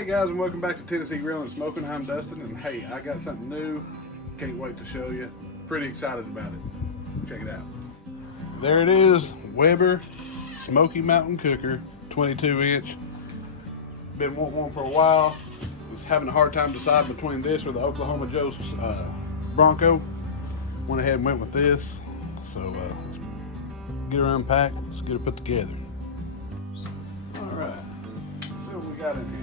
Hey guys, and welcome back to Tennessee Grilling and Smoking. I'm Dustin, and hey, I got something new. Can't wait to show you. Pretty excited about it. Check it out. There it is, Weber Smoky Mountain Cooker, 22-inch. Been wanting one for a while. Was having a hard time deciding between this or the Oklahoma Joe's Bronco. Went ahead and went with this. So let's get her unpacked. Let's get her put together. All right. See what we got in here.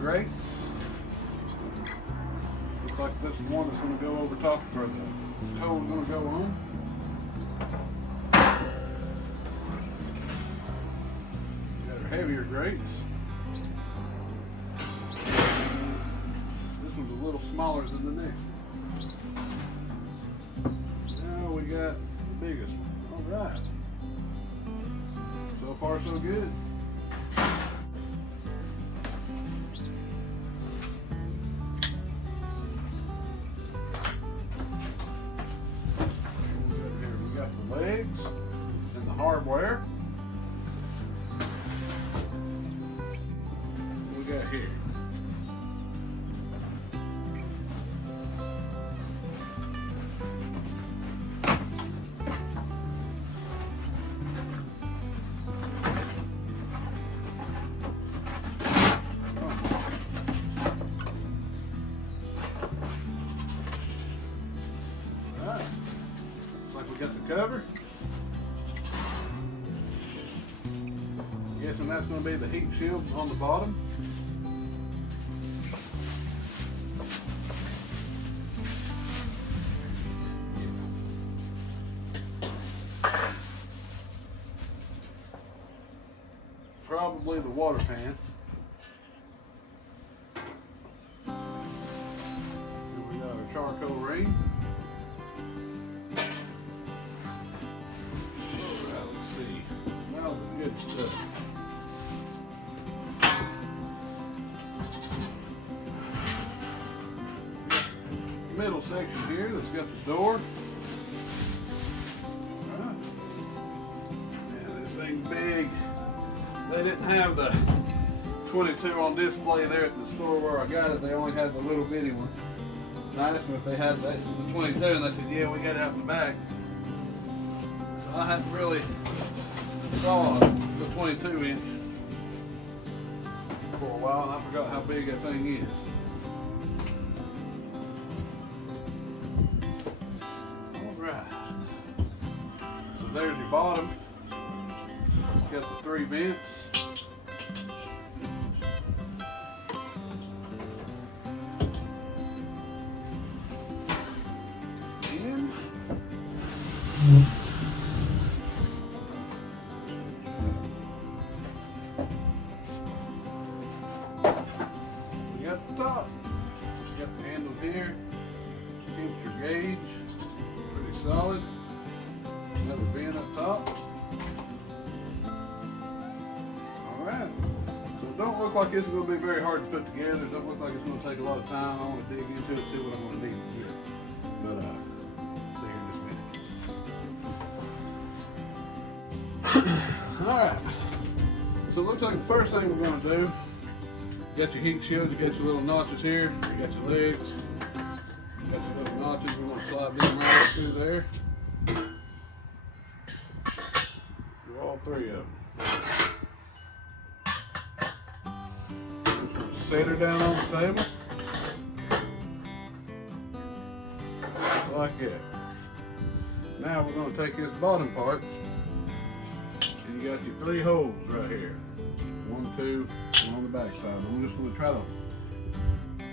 Grates. Looks like this is one that's going to go over top where the toe is going to go on. Got our heavier grates. This one's a little smaller than the next one. Now we got the biggest one. All right. So far, so good. Legs and the hardware. What we got here? We got the cover. Guessing that's going to be the heat shield on the bottom. Probably the water pan. Then we got our charcoal ring. Good stuff. Middle section here that's got the door. Alright. Yeah, this thing's big. They didn't have the 22 on display there at the store where I got it. They only had the little bitty one. And I asked them if they had the 22, and they said, yeah, we got it out in the back. So I hadn't really saw the 22-inch for a while, and I forgot how big that thing is. All right. So there's your bottom. It's got the 3 vents. Got the top. Got the handles here. Temperature gauge. Pretty solid. Another vent up top. Alright. So it don't look like this is going to be very hard to put together. It don't look like it's going to take a lot of time. I want to dig into it, see what I'm going to need to do. But see here in just a minute. Alright. So it looks like the first thing we're going to do, you got your heat shields, you got your little notches here, you got your legs, you got your little notches, we're going to slide them right up through there. Through all 3 of them. Just going to set her down on the table. Like that. Now we're going to take this bottom part, and you got your 3 holes right here. 1, 2, and on the back side. I'm just going to try to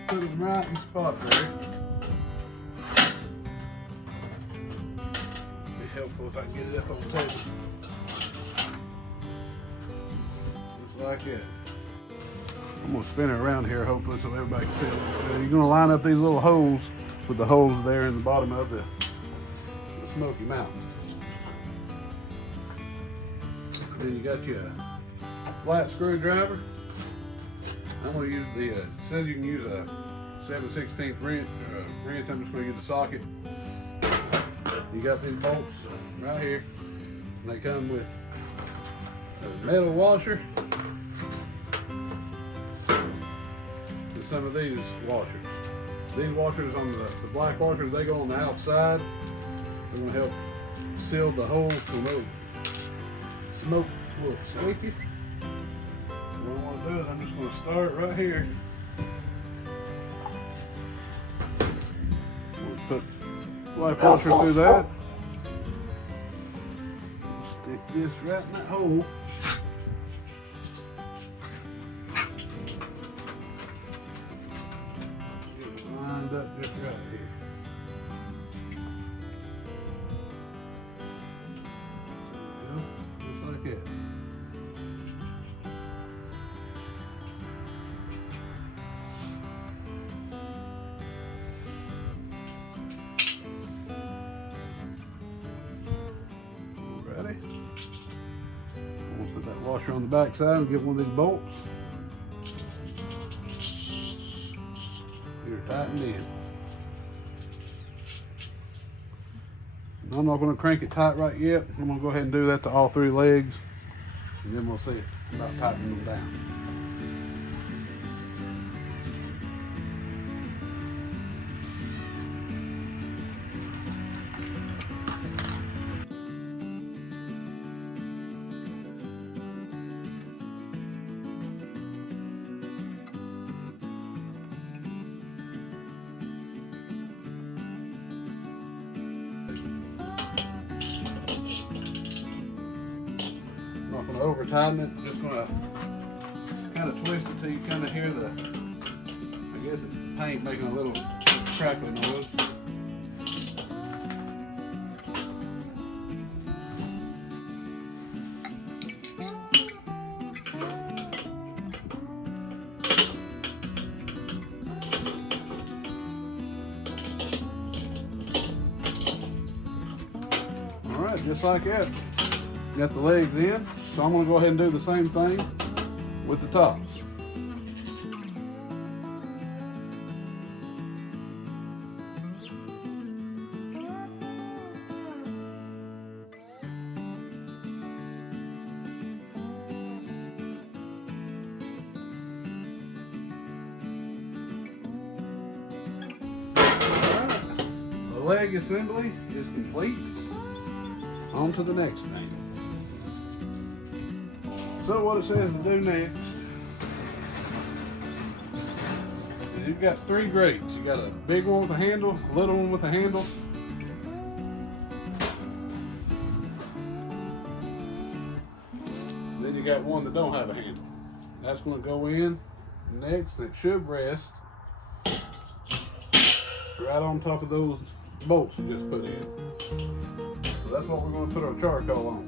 put them right in the spot there. Be helpful if I can get it up on the table. Just like that. I'm going to spin it around here hopefully so everybody can see it. You're going to line up these little holes with the holes there in the bottom of the Smoky Mountain. Then you got your flat screwdriver. I'm going to use the, it says you can use a 7/16 wrench, I'm just going to use the socket. You got these bolts right here, and they come with a metal washer and some of these washers. These washers on the black washers, they go on the outside. They're going to help seal the hole so no smoke will escape you. What I want to do is I'm just going to start right here. I'm going to put black washer through that. Stick this right in that hole. Get it lined up just right here. Just like that. Alrighty. I'm gonna put that washer on the back side and get one of these bolts. Here, tightened in. I'm not going to crank it tight right yet. I'm going to go ahead and do that to all three legs, and then we'll see about tightening them down. I'm not going to over tighten it. I'm just going to kind of twist it till you kind of hear the, I guess it's the paint making a little crackling noise. Alright, just like that. Got the legs in, so I'm going to go ahead and do the same thing with the tops. Alright, the leg assembly is complete. On to the next thing. So what it says to do next is you've got three grates. You got a big one with a handle, a little one with a handle, and then you got one that don't have a handle. That's going to go in next. It should rest right on top of those bolts we just put in. So that's what we're going to put our charcoal on.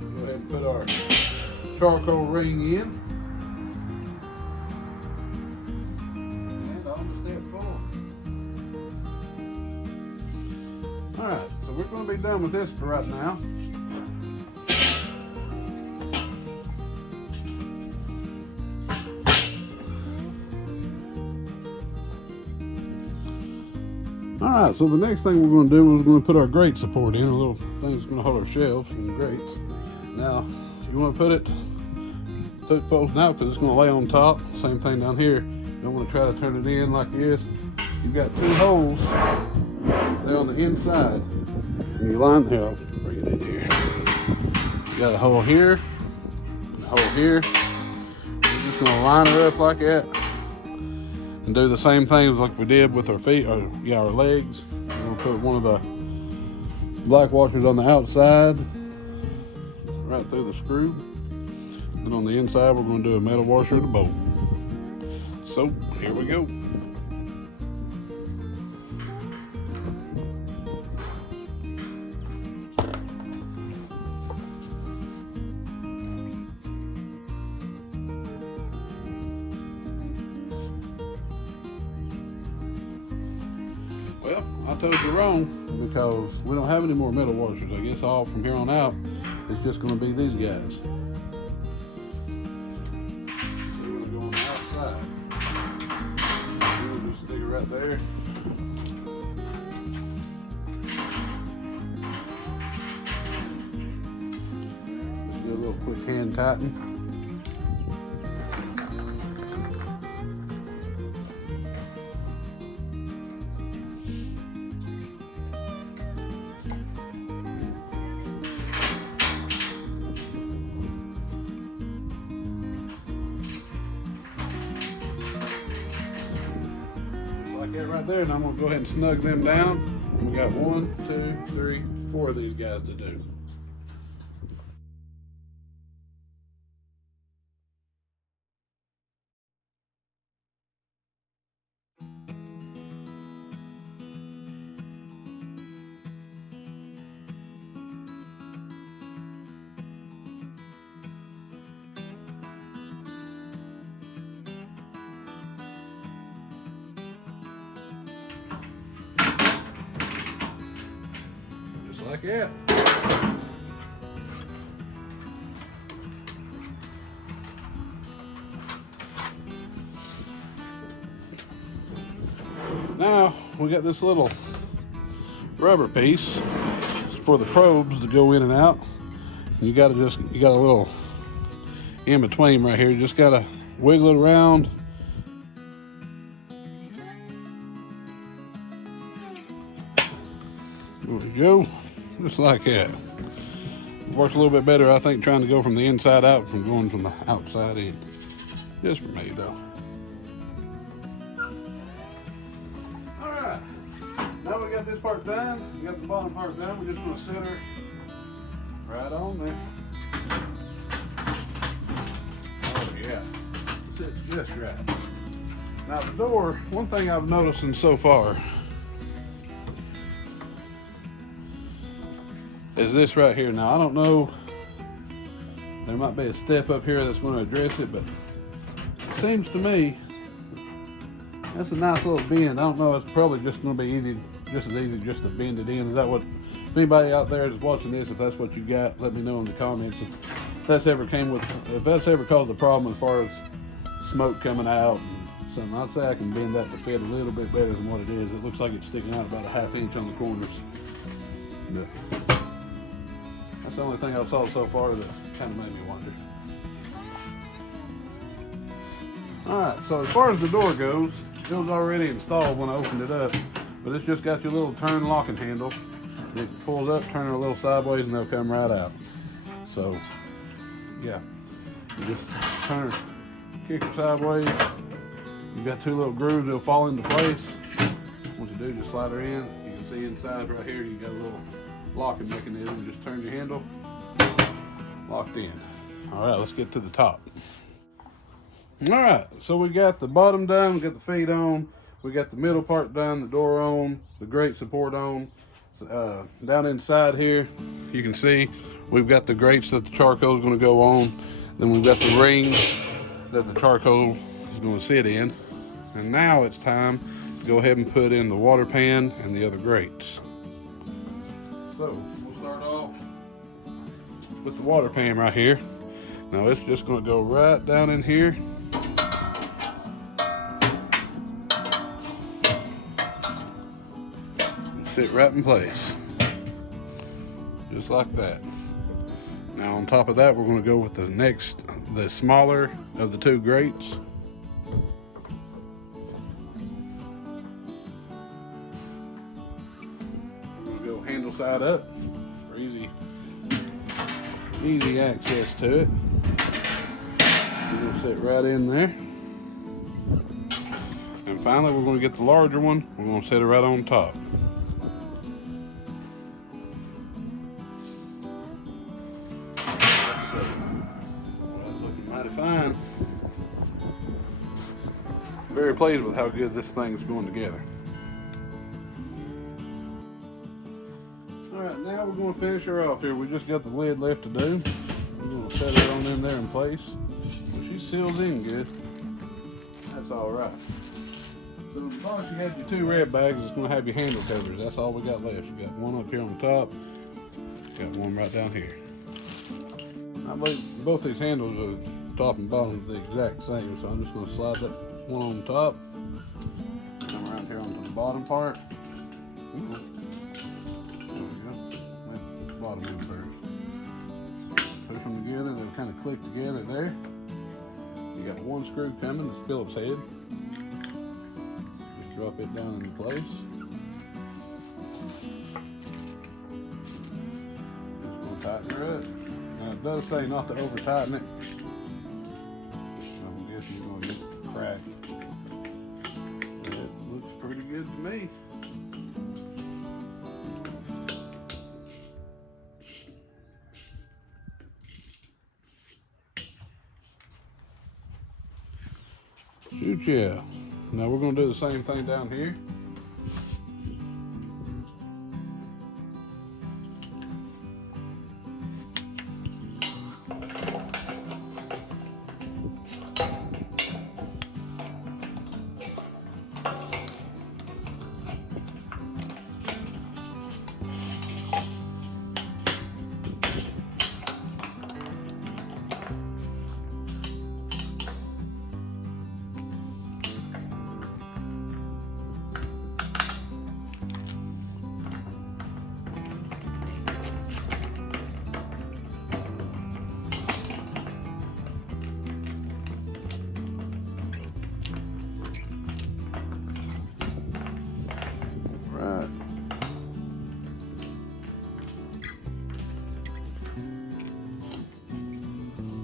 Go ahead and put our charcoal ring in. And on to step 4. Alright, so we're going to be done with this for right now. Alright, so the next thing we're going to do is we're going to put our grate support in, a little thing that's going to hold our shelves and grates. Now, you want to put it folding out because it's going to lay on top. Same thing down here. You don't want to try to turn it in like this. You've got two holes there on the inside. And you line here, I'll bring it in here. You got a hole here, and a hole here. You're just going to line her up like that. And do the same things like we did with our feet, our legs. We're going to put one of the black washers on the outside, right through the screw. Then on the inside, we're going to do a metal washer and a bolt. So, here we go. Well, I told you wrong, because we don't have any more metal washers. I guess all from here on out, it's just going to be these guys. So we're going to go on the outside. We'll just stick it right there. Just do a little quick hand tighten. Like that right there, and I'm gonna go ahead and snug them down. And we got 1, 2, 3, 4 of these guys to do. Like that. Now we got this little rubber piece for the probes to go in and out. You got a little in between right here. You just gotta wiggle it around. There we go. Just like that. Works a little bit better, I think, trying to go from the inside out from going from the outside in. Just for me, though. Alright. Now we got this part done. We got the bottom part done. We're just going to set her right on there. Oh, yeah. Sits just right. Now, the door, one thing I've noticed so far is this right here. Now I don't know, there might be a step up here that's going to address it, but it seems to me that's a nice little bend. I don't know, it's probably just going to be easy, just as easy just to bend it in. Is that what, if anybody out there is watching this, if that's what you got, let me know in the comments if that's ever caused a problem as far as smoke coming out and something. I'd say I can bend that to fit a little bit better than what it is. It looks like it's sticking out about a 1/2 inch on the corners. But that's the only thing I saw so far that kind of made me wonder. Alright, so as far as the door goes, it was already installed when I opened it up, but it's just got your little turn locking handle. It pulls up, turn it a little sideways, and they'll come right out. So, yeah, you just turn, kick it sideways. You've got 2 little grooves that'll fall into place. What you do, just slide her in. You can see inside right here, you got a little locking mechanism. Just turn your handle, locked in. All right, let's get to the top. All right, so we got the bottom done, we got the feet on, we got the middle part done, the door on, the grate support on. Down inside here, you can see we've got the grates that the charcoal is going to go on. Then we've got the rings that the charcoal is going to sit in. And now it's time to go ahead and put in the water pan and the other grates. So we'll start off with the water pan right here. Now it's just going to go right down in here. And sit right in place. Just like that. Now on top of that, we're going to go with the smaller of the 2 grates. Handle side up for easy access to it. We're going to sit right in there. And finally, we're going to get the larger one. We're going to set it right on top. Well, that's looking mighty fine. Very pleased with how good this thing's going together. Alright, now we're going to finish her off here. We just got the lid left to do. We're going to set her on in there in place. Well, she seals in good. That's alright. So As long as you have your 2 red bags, it's going to have your handle covers. That's all we got left. You got one up here on the top. Got one right down here. I believe both these handles are top and bottom the exact same, so I'm just going to slide that one on top. Come around here onto the bottom part. There we go. With the bottom one first. Push them together, they'll kind of click together there. You got one screw coming, it's Phillips head. Just drop it down into place. Just gonna tighten her up. Now it does say not to over tighten it. I'm guessing you're gonna get a crack. It looks pretty good to me. Shoot, yeah. Now we're going to do the same thing down here.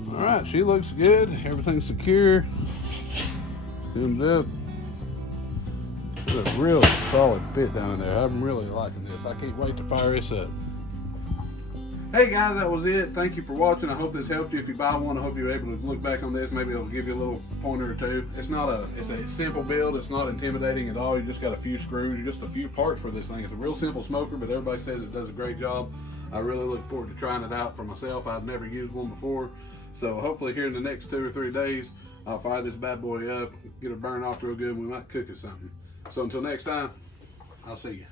Alright, she looks good. Everything's secure. Zoomed up. There's a real solid fit down in there. I'm really liking this. I can't wait to fire this up. Hey guys, that was it. Thank you for watching. I hope this helped you. If you buy one, I hope you're able to look back on this. Maybe it'll give you a little pointer or two. It's a simple build. It's not intimidating at all. You just got a few screws, just a few parts for this thing. It's a real simple smoker, but everybody says it does a great job. I really look forward to trying it out for myself. I've never used one before. So hopefully here in the next 2 or 3 days, I'll fire this bad boy up, get it burned off real good, and we might cook it something. So until next time, I'll see you.